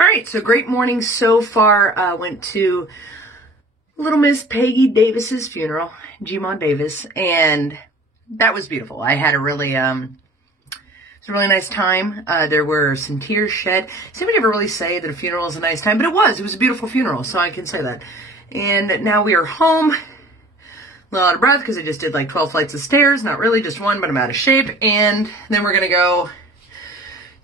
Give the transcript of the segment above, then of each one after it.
All right, so great morning so far. Went to little Miss Peggy Davis's funeral, G-Mon Davis, and that was beautiful. I had a really, it was a really nice time. There were some tears shed. Somebody never really say that a funeral is a nice time, but it was. It was a beautiful funeral, so I can say that. And now we are home. A little out of breath because I just did like 12 flights of stairs. Not really, just one, but I'm out of shape. And then we're going to go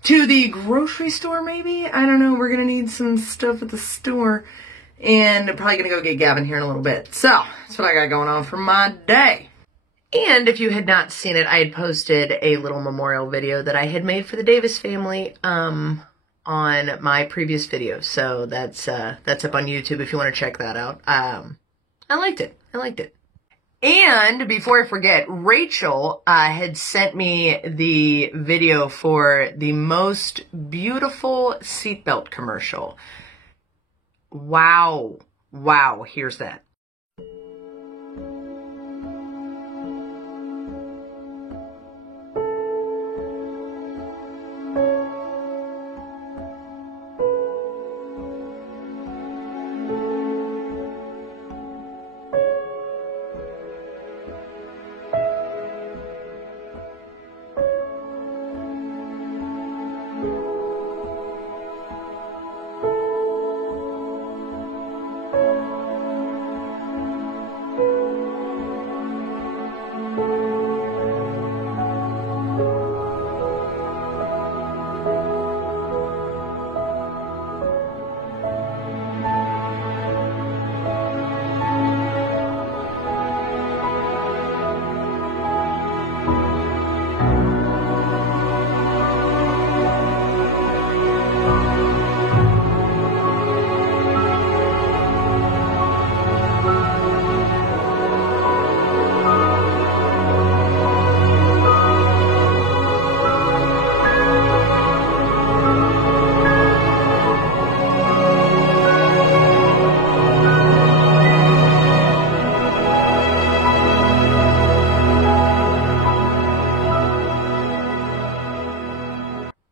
to the grocery store, maybe? I don't know. We're going to need some stuff at the store. And I'm probably going to go get Gavin here in a little bit. So, that's what I got going on for my day. And if you had not seen it, I had posted a little memorial video that I had made for the Davis family on my previous video. So, that's up on YouTube if you want to check that out. I liked it. I liked it. And before I forget, Rachel had sent me the video for the most beautiful seatbelt commercial. Wow. Wow. Here's that.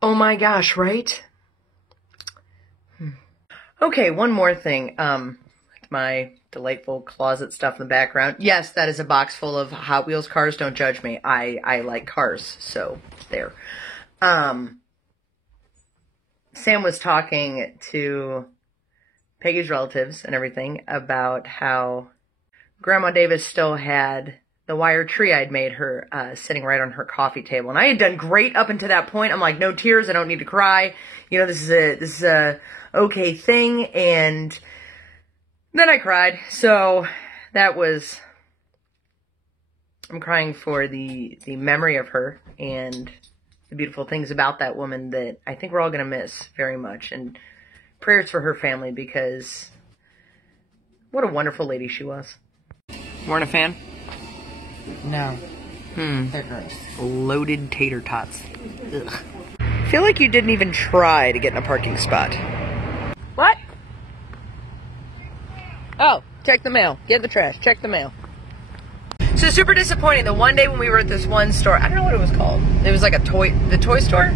Oh my gosh, right? Okay, one more thing. My delightful closet stuff in the background. Yes, that is a box full of Hot Wheels cars. Don't judge me. I like cars, so there. Sam was talking to Peggy's relatives and everything about how Grandma Davis still had the wire tree I'd made her sitting right on her coffee table. And I had done great up until that point. I'm like, no tears, I don't need to cry. You know, this is a okay thing. And then I cried. So that was, I'm crying for the memory of her and the beautiful things about that woman that I think we're all going to miss very much. And prayers for her family because what a wonderful lady she was. Weren't a fan? No. They're gross. Loaded tater tots. Ugh. I feel like you didn't even try to get in a parking spot. What? Oh, check the mail. Get the trash. Check the mail. So super disappointing. The one day when we were at this one store, I don't know what it was called. It was like the toy store?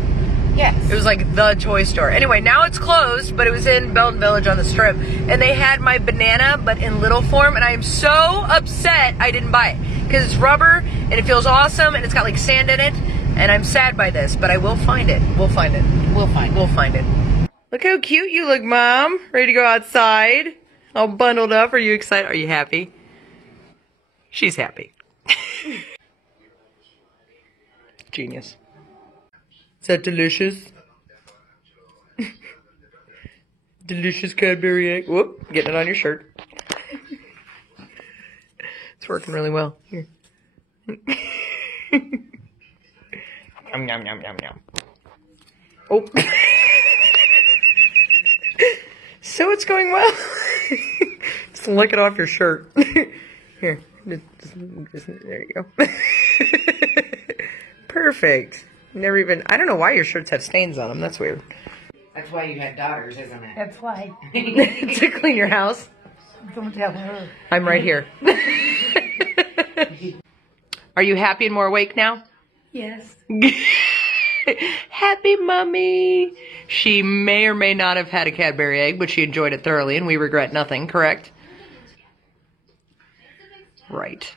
Yes. It was like the toy store. Anyway, now it's closed, but it was in Belton Village on the Strip. And they had my banana, but in little form. And I am so upset I didn't buy it. Because it's rubber, and it feels awesome, and it's got like sand in it. And I'm sad by this, but I will find it. We'll find it. We'll find it. We'll find it. Look how cute you look, Mom. Ready to go outside? All bundled up. Are you excited? Are you happy? She's happy. Genius. Is that delicious? Delicious Cadbury egg. Whoop, getting it on your shirt. It's working really well. Here. Yum, yum, yum, yum, yum. Oh. So it's going well. Just lick it off your shirt. Here. There you go. Perfect. Never even, I don't know why your shirts have stains on them. That's weird. That's why you had daughters, isn't it? That's why. To clean your house. Don't tell her. I'm right here. Are you happy and more awake now? Yes. Happy mummy. She may or may not have had a Cadbury egg, but she enjoyed it thoroughly, and we regret nothing, correct? Right.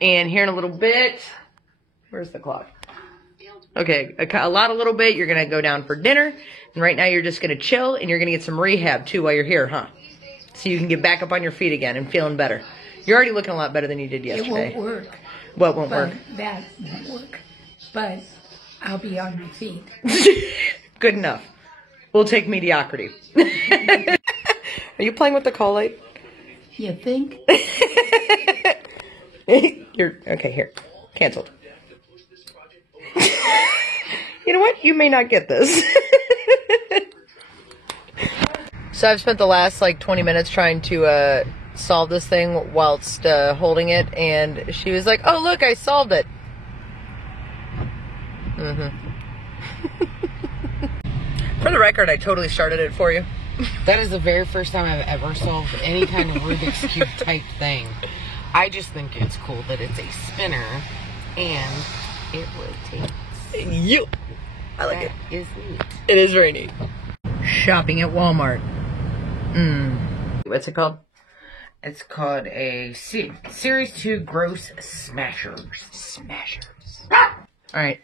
And here in a little bit, where's the clock? Okay, a little bit, you're going to go down for dinner, and right now you're just going to chill, and you're going to get some rehab, too, while you're here, huh? So you can get back up on your feet again and feeling better. You're already looking a lot better than you did yesterday. It won't work. What won't work? That won't work. But I'll be on my feet. Good enough. We'll take mediocrity. Are you playing with the call light? You think? Okay, here. Canceled. You know what? You may not get this. So I've spent the last like 20 minutes trying to solve this thing whilst holding it, and she was like, "Oh look, I solved it." For the record, I totally started it for you. That is the very first time I've ever solved any kind of Rubik's Cube type thing. I just think it's cool that it's a spinner and it rotates. You. I like it. That is neat. It is very neat. Shopping at Walmart. What's it called? It's called a Series 2 Gross Smashers. Alright.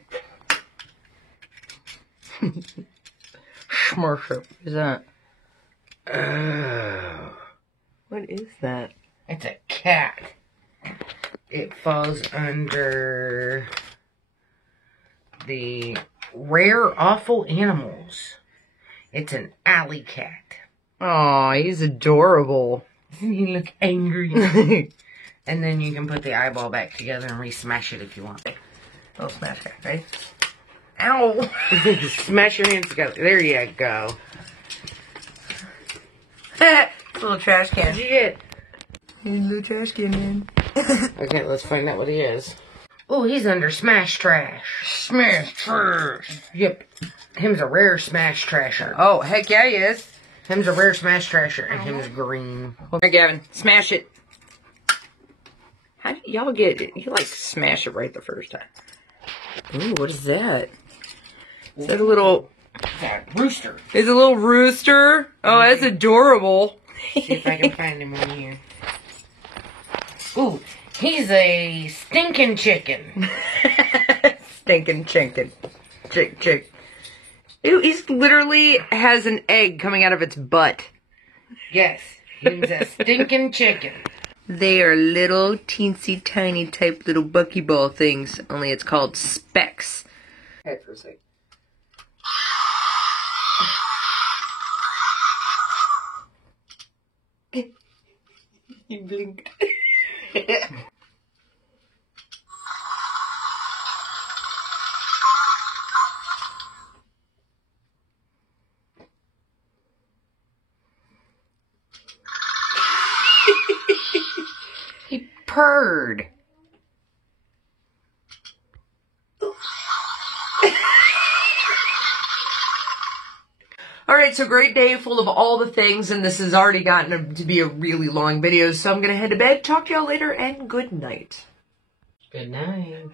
Schmersher. What is that? What is that? It's a cat. It falls under the rare awful animals. It's an alley cat. Aw, he's adorable. Doesn't he look angry? And then you can put the eyeball back together and re-smash it if you want. Oh, smash it, right? Ow! Smash your hands together. There you go. Little trash can. What'd you get? Little trash can, man. Okay, let's find out what he is. Oh, he's under smash trash. Smash trash. Yep. Him's a rare smash trasher. Oh, heck yeah, he is. Him's a rare smash trasher, and him's green. Here, Gavin, smash it. How do y'all get it? You like smash it right the first time. Ooh, what is that? Is that a little... It's a rooster. Is it a little rooster? Oh, that's adorable. See if I can find him on here. Ooh, he's a stinking chicken. Stinking chicken. Chick. Ew, he's literally has an egg coming out of its butt. Yes, he's a stinking chicken. They are little, teensy, tiny type little buckyball things, only it's called specks. Head for a sec. You blinked. He purred. Alright, so great day full of all the things, and this has already gotten to be a really long video, so I'm gonna head to bed. Talk to y'all later, and good night. Good night.